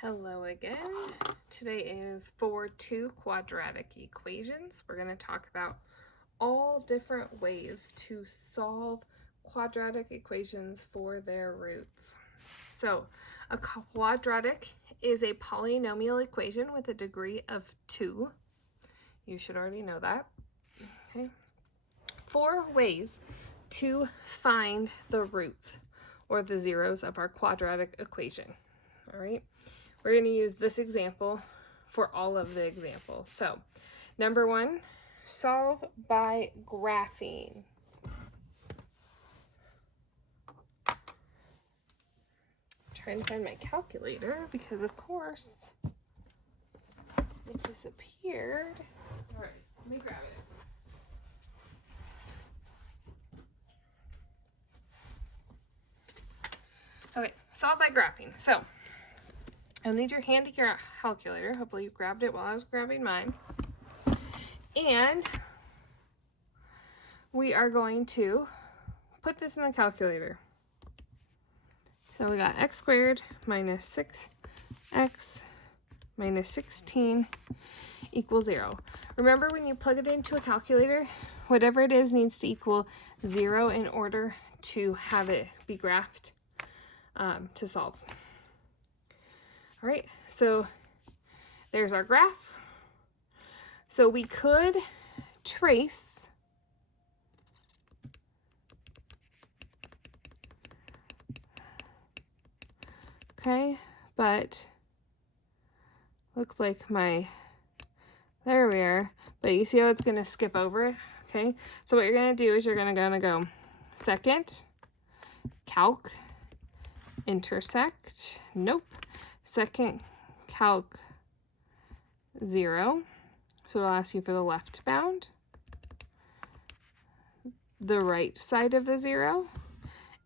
Hello again. Today is for two quadratic equations. We're going to talk about all different ways to solve quadratic equations for their roots. So a quadratic is a polynomial equation with a degree of 2. You should already know that. Okay. 4 ways to find the roots or the zeros of our quadratic equation. All right. We're going to use this example for all of the examples. So, number 1, solve by graphing. Trying to find my calculator because, of course, it disappeared. All right, let me grab it. Okay, solve by graphing. So, I'll need your handy calculator. Hopefully you grabbed it while I was grabbing mine. And we are going to put this in the calculator. So we got x squared minus 6x minus 16 equals 0. Remember, when you plug it into a calculator, whatever it is needs to equal 0 in order to have it be graphed to solve. All right, so there's our graph. So we could trace but looks like there we are, but you see how it's going to skip over it, okay? So what you're going to do is you're going to go second, calc, intersect, nope, second, calc, 0, so it'll ask you for the left bound, the right side of the 0,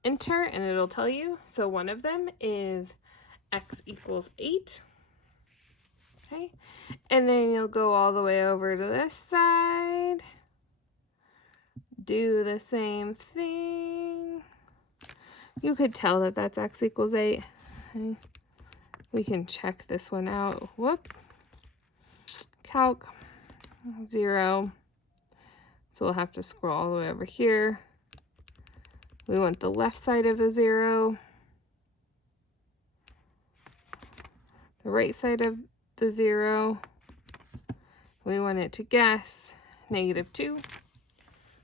enter, and it'll tell you, so one of them is x equals 8, okay, and then you'll go all the way over to this side, do the same thing. You could tell that that's x equals 8. Okay. We can check this one out. Whoop. Calc 0. So we'll have to scroll all the way over here. We want the left side of the 0. The right side of the 0. We want it to guess -2.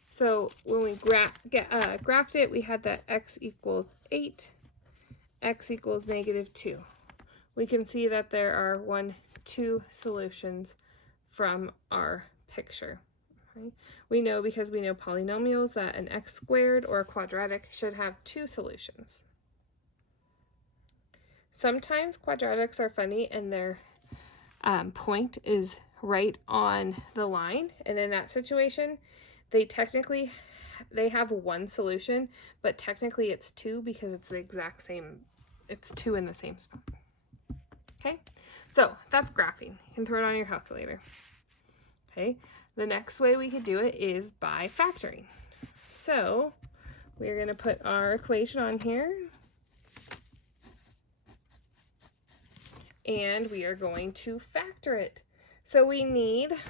So when we graphed it, we had that x equals 8, x equals -2. We can see that there are 2 solutions from our picture. Okay? We know, because we know polynomials, that an x squared or a quadratic should have 2 solutions. Sometimes quadratics are funny and their point is right on the line, and in that situation they have 1 solution, but technically it's 2 because it's the exact same, it's 2 in the same spot. Okay, so that's graphing. You can throw it on your calculator. Okay, the next way we could do it is by factoring. So we're going to put our equation on here, and we are going to factor it. So we need,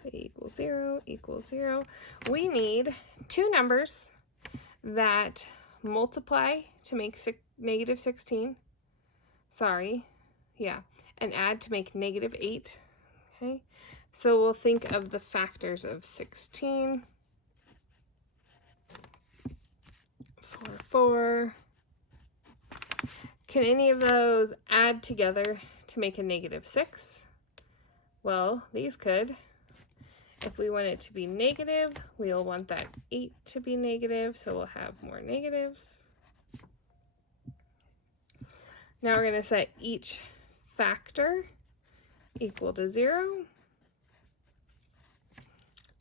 say equals 0, equals 0. We need 2 numbers that multiply to make -16. Sorry, yeah, and add to make -8. Okay, so we'll think of the factors of 16, 4. Can any of those add together to make a -6? Well, these could. If we want it to be negative, we'll want that 8 to be negative, so we'll have more negatives. Now we're going to set each factor equal to 0,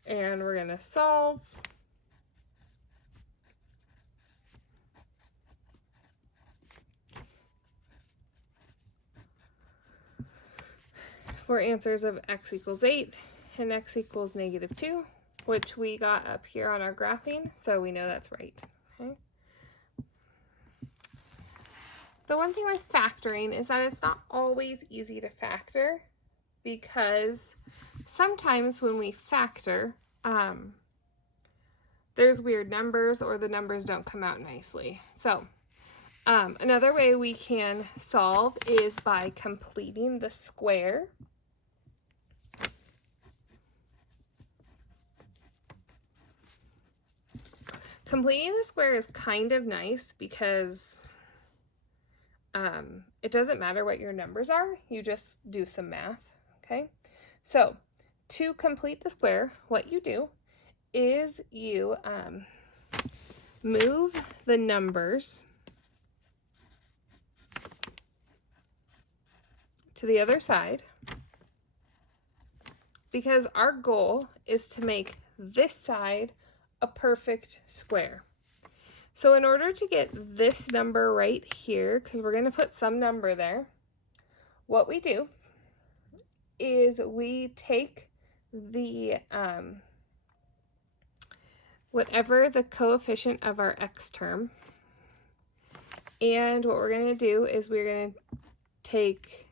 and we're going to solve. For answers of x equals 8 and x equals -2, which we got up here on our graphing, so we know that's right. Okay. the one thing with factoring is that it's not always easy to factor, because sometimes when we factor, there's weird numbers or the numbers don't come out nicely. So another way we can solve is by completing the square. Completing the square is kind of nice because it doesn't matter what your numbers are, you just do some math, okay? So to complete the square, what you do is you move the numbers to the other side, because our goal is to make this side a perfect square. So in order to get this number right here, because we're going to put some number there, what we do is we take the whatever the coefficient of our x term, and what we're going to do is we're going to take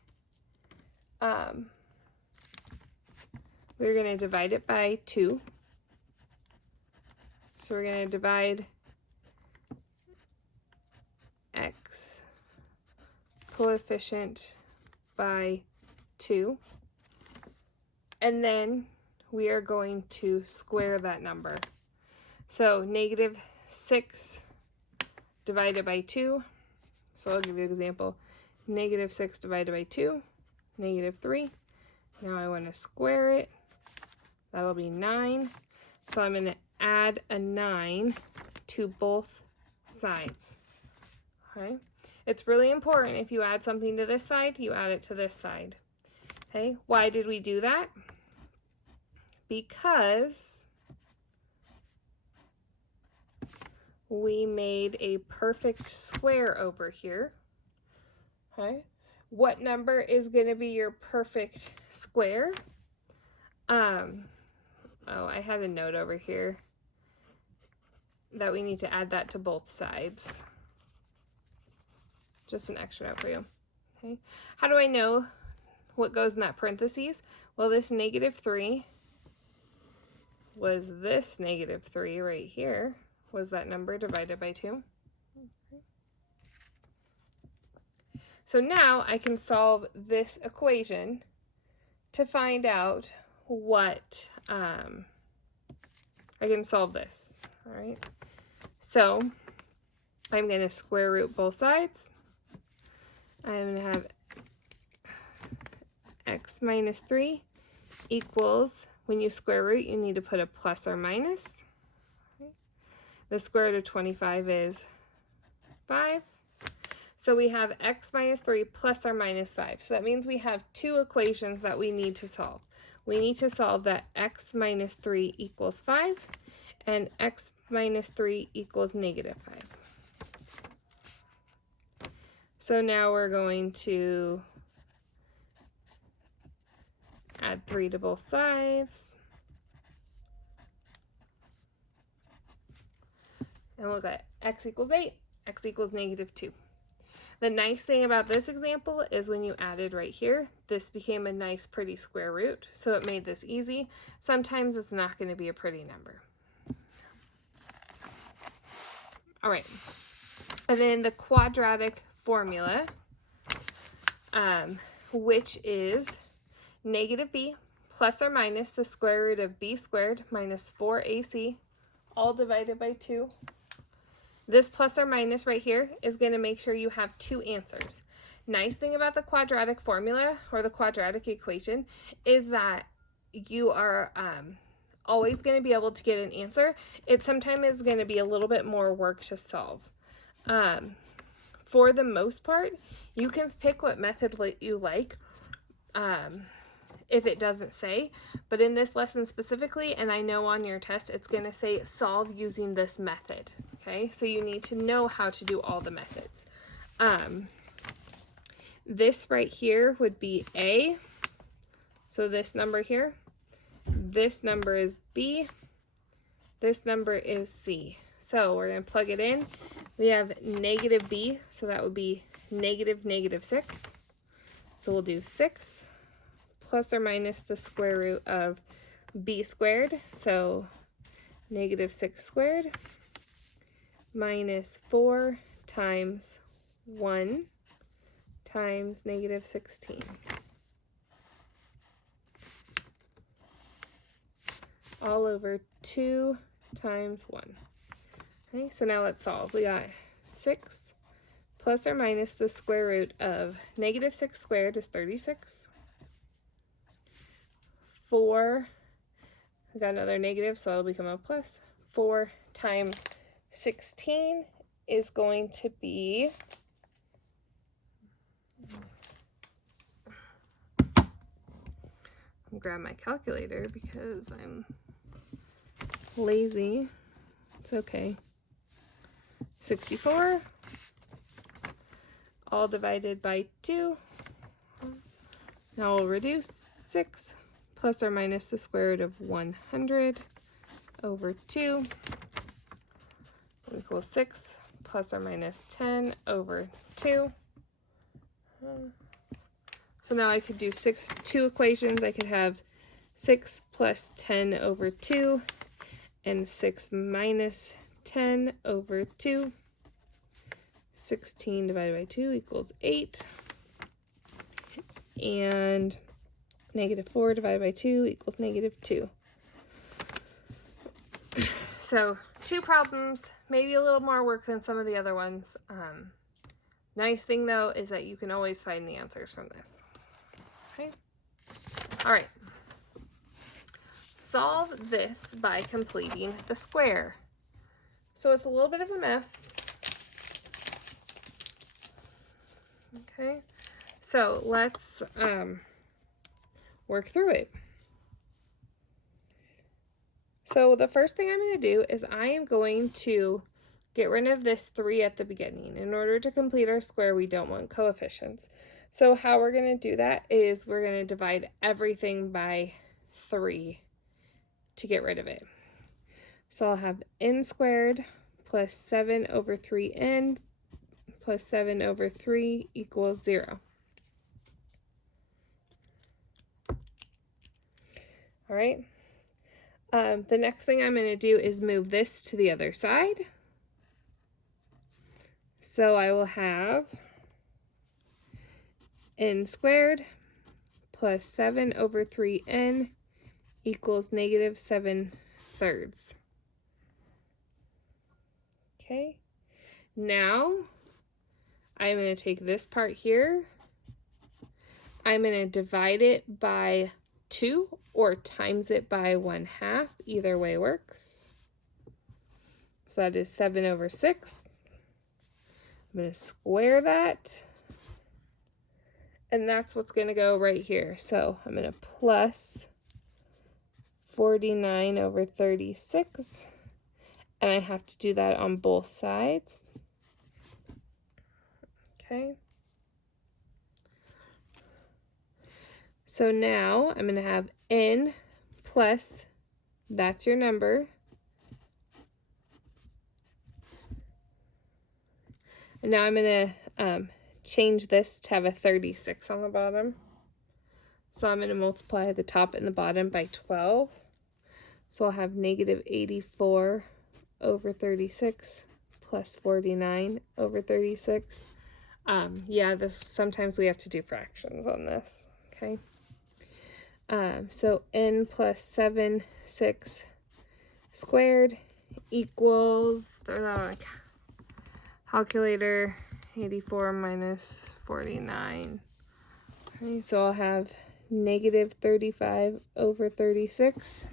we're going to divide it by 2. So we're going to divide x coefficient by 2, and then we are going to square that number. So -6 divided by 2, so I'll give you an example. -6 divided by 2, -3. Now I want to square it. That'll be 9. So I'm going to add a 9 to both sides. Okay? It's really important, if you add something to this side, you add it to this side. Okay? Why did we do that? Because we made a perfect square over here. Okay? What number is going to be your perfect square? Oh, I had a note over here that we need to add that to both sides. Just an extra note for you. Okay. How do I know what goes in that parentheses? Well, this -3 was this -3 right here, was that number divided by 2. So now I can solve this equation to find out what, I can solve this, all right? So I'm going to square root both sides. I'm going to have x minus 3 equals, when you square root, you need to put a plus or minus. The square root of 25 is 5. So we have x minus 3 plus or minus 5. So that means we have 2 equations that we need to solve. We need to solve that x minus 3 equals 5 and x minus 3 equals -5. So now we're going to add 3 to both sides. And we'll get x equals 8, x equals -2. The nice thing about this example is when you added right here, this became a nice pretty square root, so it made this easy. Sometimes it's not going to be a pretty number. All right, and then the quadratic formula, which is -b plus or minus the square root of b squared minus 4ac, all divided by 2. This plus or minus right here is going to make sure you have 2 answers. Nice thing about the quadratic formula or the quadratic equation is that you are always going to be able to get an answer. It sometimes is going to be a little bit more work to solve. For the most part, you can pick what method you like if it doesn't say, but in this lesson specifically, and I know on your test, it's going to say solve using this method. Okay, so you need to know how to do all the methods. This right here would be A. So this number here, this number is B, this number is C. So we're going to plug it in. We have negative b, so that would be negative 6. So we'll do 6 plus or minus the square root of b squared, so negative 6 squared, minus 4 times 1 times negative 16. All over 2 times 1. Okay, so now let's solve. We got 6 plus or minus the square root of negative 6 squared is 36. 4, I got another negative, so it'll become a plus. 4 times 16 is going to be, I'll grab my calculator because I'm lazy. It's okay. 64, all divided by 2. Now we'll reduce 6 plus or minus the square root of 100 over 2 equals 6 plus or minus 10 over 2. So now I could do two equations. I could have 6 plus 10 over 2 and 6 minus 10 over 2. 16 divided by 2 equals 8. And negative 4 divided by 2 equals negative 2. So 2 problems, maybe a little more work than some of the other ones. Nice thing though is that you can always find the answers from this. Okay. All right. Solve this by completing the square. So it's a little bit of a mess. Okay. So let's work through it. So the first thing I'm going to do is I am going to get rid of this 3 at the beginning. In order to complete our square, we don't want coefficients. So how we're going to do that is we're going to divide everything by 3 to get rid of it. So I'll have n squared plus 7 over 3n plus 7 over 3 equals 0. All right. The next thing I'm going to do is move this to the other side. So I will have n squared plus 7 over 3n equals negative 7/3. Okay. Now I'm going to take this part here. I'm going to divide it by 2 or times it by 1/2. Either way works. So that is 7 over 6. I'm going to square that. And that's what's going to go right here. So I'm going to plus 49 over 36. And I have to do that on both sides. Okay. So now I'm going to have n plus, that's your number. And now I'm going to change this to have a 36 on the bottom. So I'm going to multiply the top and the bottom by 12. So I'll have negative 84 over 36 plus 49 over 36. Yeah, sometimes we have to do fractions on this, okay? So n plus 7, 6 squared equals, throw that on a calculator, 84 minus 49. Okay, so I'll have negative 35 over 36.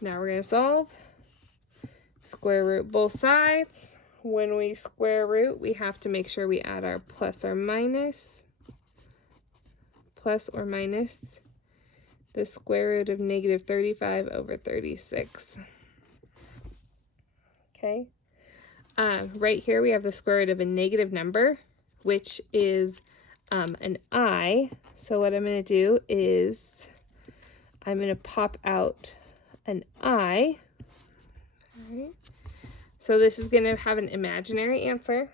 Now we're going to solve. Square root both sides. When we square root, we have to make sure we add our plus or minus. Plus or minus the square root of negative 35 over 36. Okay. Right here we have the square root of a negative number, which is an I. So what I'm going to do is I'm going to pop out an I. right? So this is going to have an imaginary answer.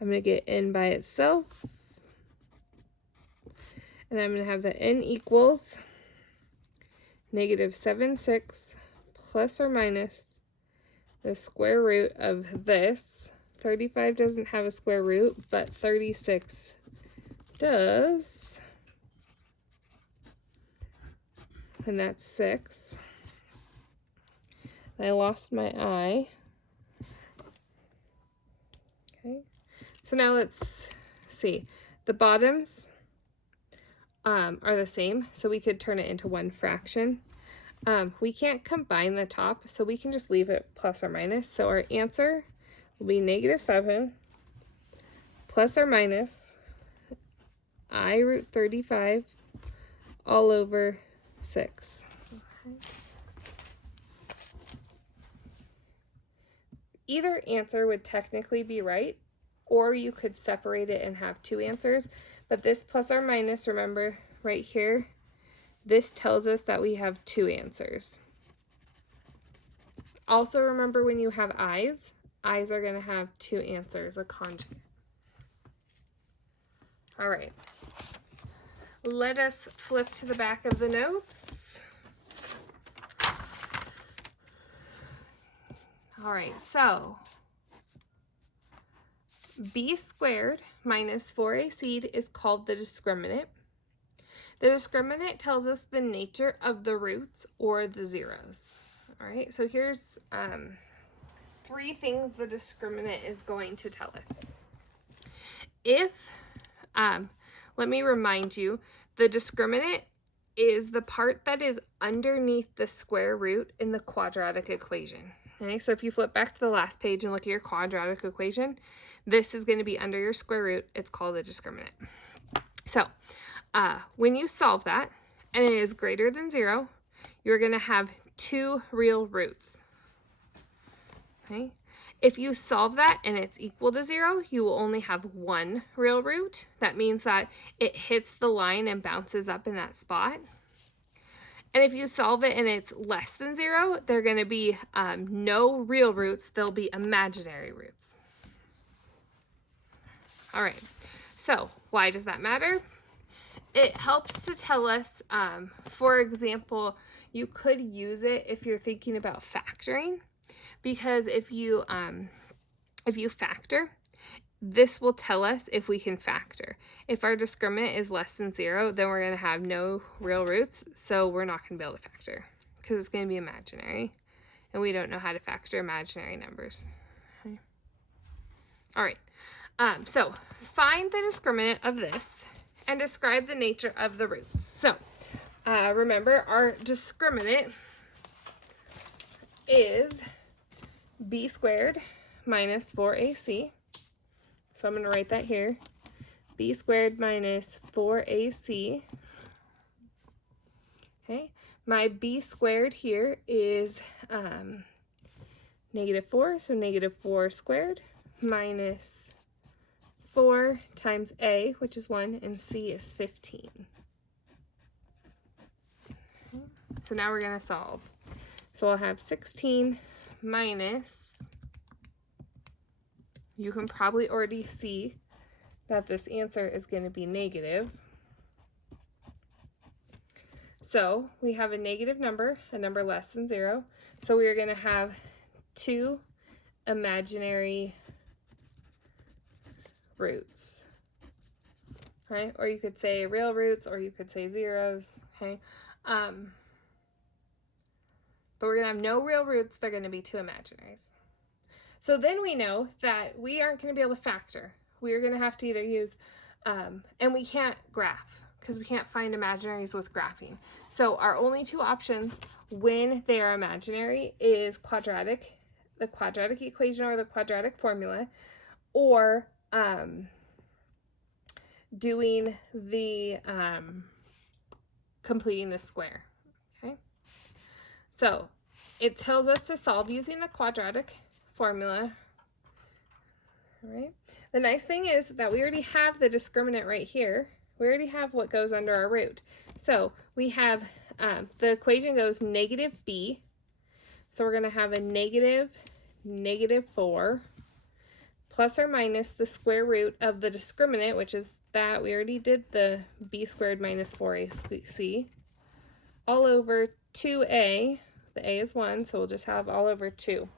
I'm going to get n by itself. And I'm going to have the n equals -7/6 plus or minus the square root of this. 35 doesn't have a square root, but 36 does. And that's 6. I lost my I. Okay. So now let's see. The bottoms are the same, so we could turn it into one fraction. We can't combine the top, so we can just leave it plus or minus. So our answer will be -7 plus or minus I root 35 all over 6. Okay. Either answer would technically be right, or you could separate it and have two answers. But this plus or minus, remember right here, this tells us that we have two answers. Also remember when you have i's are going to have two answers, a conjugate. All right. Let us flip to the back of the notes. All right, so b squared minus 4ac is called the discriminant. The discriminant tells us the nature of the roots or the zeros. All right, so here's 3 things the discriminant is going to tell us. If, let me remind you, the discriminant is the part that is underneath the square root in the quadratic equation. Okay, so if you flip back to the last page and look at your quadratic equation, this is going to be under your square root. It's called the discriminant. So when you solve that and it is greater than 0, you're going to have 2 real roots. Okay. If you solve that and it's equal to 0, you will only have 1 real root. That means that it hits the line and bounces up in that spot. And if you solve it and it's less than 0, they're going to be no real roots. They'll be imaginary roots. All right. So why does that matter? It helps to tell us, for example, you could use it if you're thinking about factoring, because if you factor, this will tell us if we can factor. If our discriminant is less than 0, then we're going to have no real roots, so we're not going to be able to factor because it's going to be imaginary, and we don't know how to factor imaginary numbers. Okay. All right, so find the discriminant of this and describe the nature of the roots. So remember, our discriminant is b squared minus 4ac. So I'm going to write that here. B squared minus 4ac. Okay. My b squared here is -4, so -4 squared minus 4 times a, which is 1, and c is 15. Okay. So now we're going to solve. So I'll have 16 minus, you can probably already see that this answer is going to be negative. So we have a negative number, a number less than 0. So we are going to have 2 imaginary roots. Okay? Or you could say real roots, or you could say zeros. Okay? But we're going to have no real roots. They're going to be 2 imaginaries. So then we know that we aren't going to be able to factor. We are going to have to either use, and we can't graph because we can't find imaginaries with graphing. So our only 2 options when they are imaginary is quadratic, the quadratic equation or the quadratic formula, or doing the completing the square. Okay. So it tells us to solve using the quadratic formula. All right. The nice thing is that we already have the discriminant right here. We already have what goes under our root. So we have the equation goes -b. So we're going to have a negative 4 plus or minus the square root of the discriminant, which is that we already did the b squared minus 4ac, all over 2a. The a is 1, so we'll just have all over 2.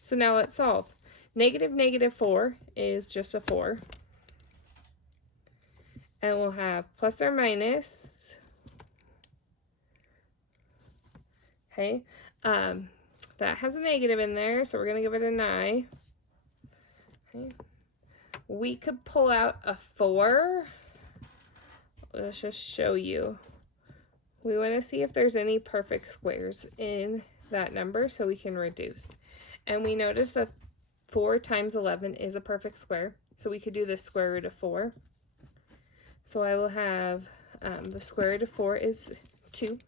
So now let's solve. Negative 4 is just a 4. And we'll have plus or minus, okay, that has a negative in there, so we're going to give it an I. Okay. We could pull out a 4. Let's just show you. We want to see if there's any perfect squares in that number so we can reduce. And we notice that 4 times 11 is a perfect square, so we could do the square root of 4. So I will have the square root of 4 is 2.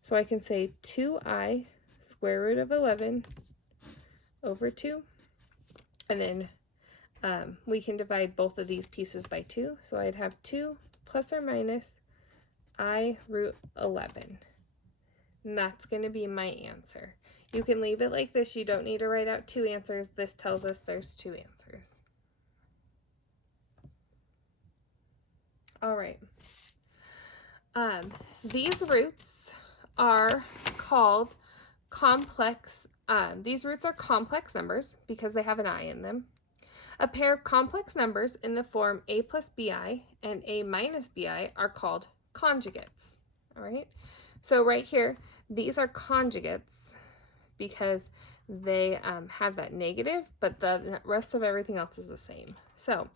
So I can say 2i square root of 11 over 2. And then we can divide both of these pieces by 2. So I'd have 2 plus or minus I root 11. And that's going to be my answer. You can leave it like this. You don't need to write out 2 answers. This tells us there's 2 answers. All right. These roots are called complex. These roots are complex numbers because they have an I in them. A pair of complex numbers in the form a plus bi and a minus bi are called conjugates. All right. So right here, these are conjugates because they have that negative, but the rest of everything else is the same. So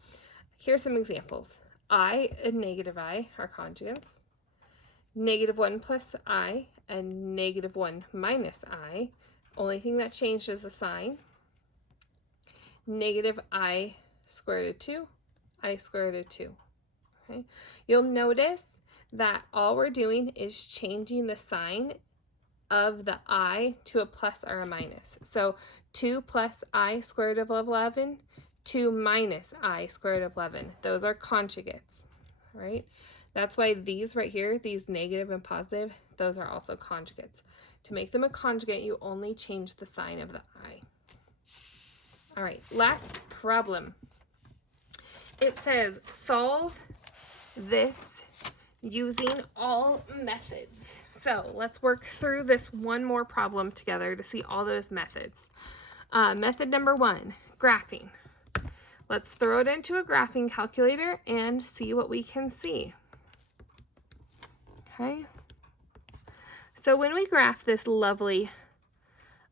here's some examples. I and negative I are conjugates. Negative 1 plus I and negative 1 minus I. Only thing that changed is the sign. Negative I square root of 2, I square root of 2. Okay. You'll notice that all we're doing is changing the sign of the I to a plus or a minus. So 2 plus I square root of 11, 2 minus I square root of 11. Those are conjugates, right? That's why these right here, these negative and positive, those are also conjugates. To make them a conjugate, you only change the sign of the I. All right, last problem. It says solve this using all methods. So let's work through this one more problem together to see all those methods. Method number 1, graphing. Let's throw it into a graphing calculator and see what we can see. Okay. So when we graph this lovely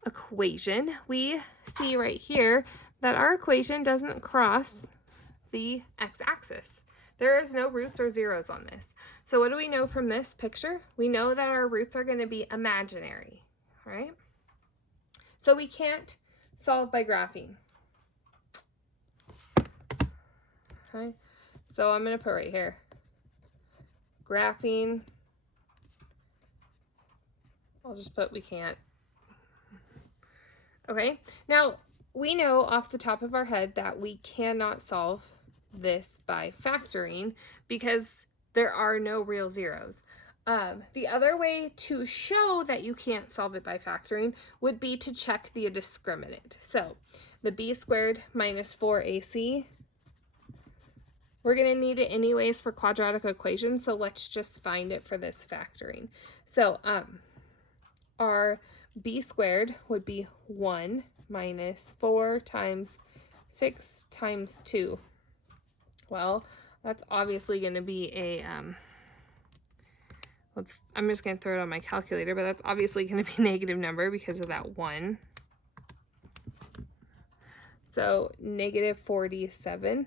equation, we see right here that our equation doesn't cross the x-axis. There is no roots or zeros on this. So what do we know from this picture? We know that our roots are going to be imaginary, right? So we can't solve by graphing. Okay, so I'm going to put right here, graphing. I'll just put we can't. Okay, now we know off the top of our head that we cannot solve this by factoring because there are no real zeros. The other way to show that you can't solve it by factoring would be to check the discriminant. So the b squared minus 4ac, we're going to need it anyways for quadratic equations, so let's just find it for this factoring. So our b squared would be 1 minus 4 times 6 times 2. Well, that's obviously going to be a, I'm just going to throw it on my calculator, but that's obviously going to be a negative number because of that 1. So negative 47.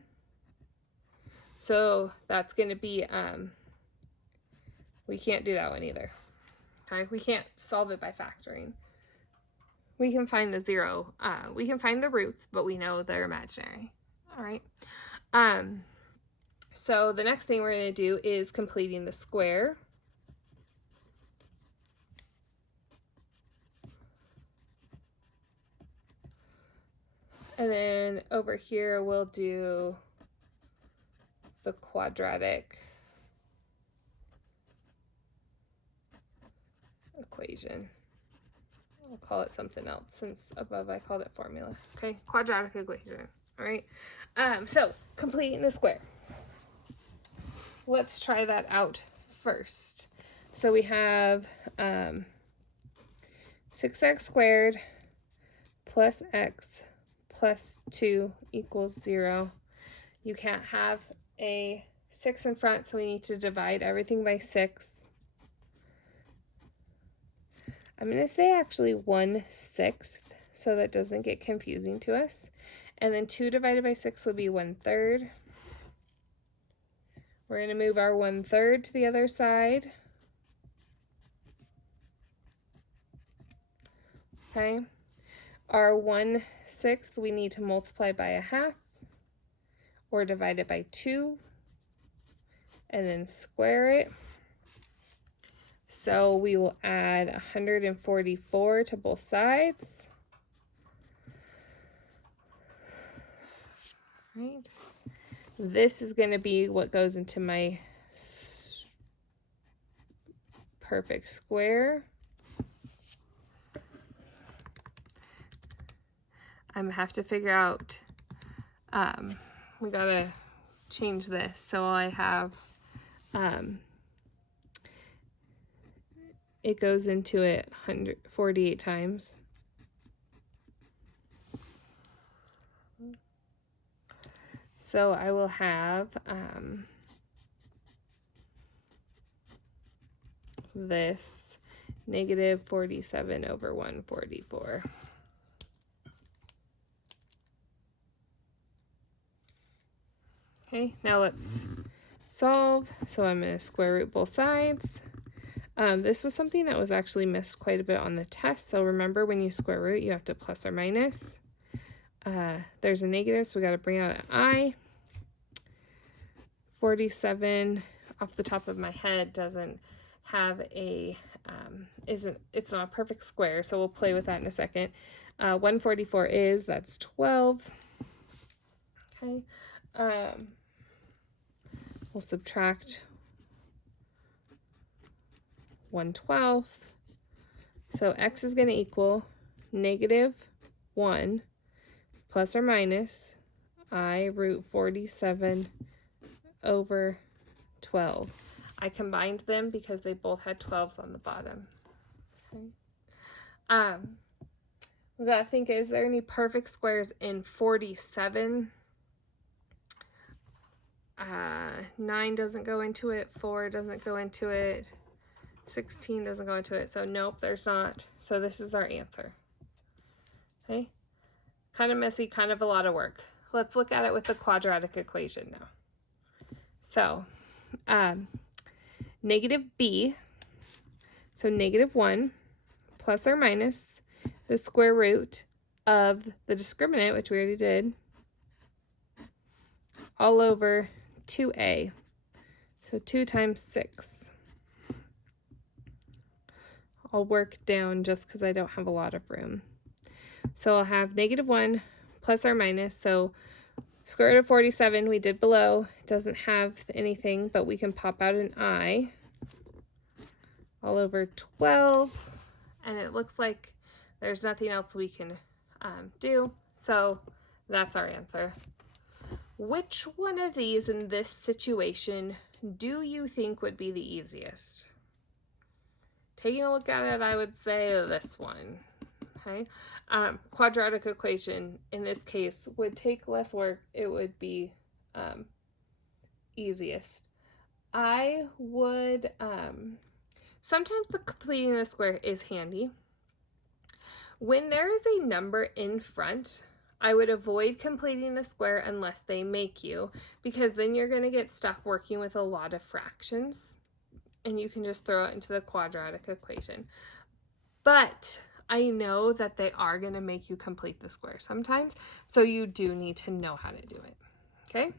So that's going to be, we can't do that one either. Okay, we can't solve it by factoring. We can find the zero. We can find the roots, but we know they're imaginary. All right. So the next thing we're going to do is completing the square. And then over here we'll do the quadratic equation. I'll call it something else since above I called it formula. Okay, quadratic equation. All right. So completing the square. Let's try that out first. So we have 6x squared plus x plus 2 equals 0. You can't have a 6 in front, so we need to divide everything by 6. I'm going to say actually 1/6 so that doesn't get confusing to us. And then 2 divided by 6 will be 1/3. We're going to move our 1/3 to the other side. Okay. Our 1/6 we need to multiply by a half or divide it by 2 and then square it. So we will add 144 to both sides. Right. This is going to be what goes into my perfect square. I'm going to have to figure out, we got to change this. So I have, it goes into it 148 times. So I will have this negative 47 over 144. Okay, now let's solve. So I'm going to square root both sides. This was something that was actually missed quite a bit on the test. So remember, when you square root, you have to plus or minus. There's a negative, so we got to bring out an I. 47 off the top of my head doesn't have a, it's not a perfect square, so we'll play with that in a second. 144 is, that's 12. Okay. We'll subtract 1/12. So x is going to equal negative 1 plus or minus I root 47 over 12. I combined them because they both had 12s on the bottom. Okay. We got to think, is there any perfect squares in 47? 9 doesn't go into it, 4 doesn't go into it, 16 doesn't go into it, so nope, there's not. So this is our answer. Okay, kind of messy, kind of a lot of work. Let's look at it with the quadratic equation now. So negative b, so negative 1 plus or minus the square root of the discriminant, which we already did, all over 2a, so 2 times 6. I'll work down just because I don't have a lot of room. So I'll have negative 1 plus or minus, so square root of 47 we did below, doesn't have anything, but we can pop out an I, all over 12, and it looks like there's nothing else we can do, so that's our answer. Which one of these in this situation do you think would be the easiest? Taking a look at it, I would say this one. Okay, quadratic equation in this case would take less work. It would be easiest. I would, sometimes the completing the square is handy. When there is a number in front, I would avoid completing the square unless they make you, because then you're going to get stuck working with a lot of fractions and you can just throw it into the quadratic equation. But I know that they are going to make you complete the square sometimes, so you do need to know how to do it. Okay?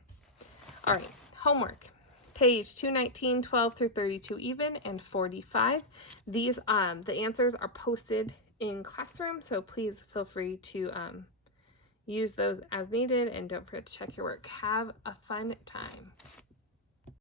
All right, homework. Page 219, 12 through 32 even, and 45. These, the answers are posted in Classroom, so please feel free to use those as needed, and don't forget to check your work. Have a fun time.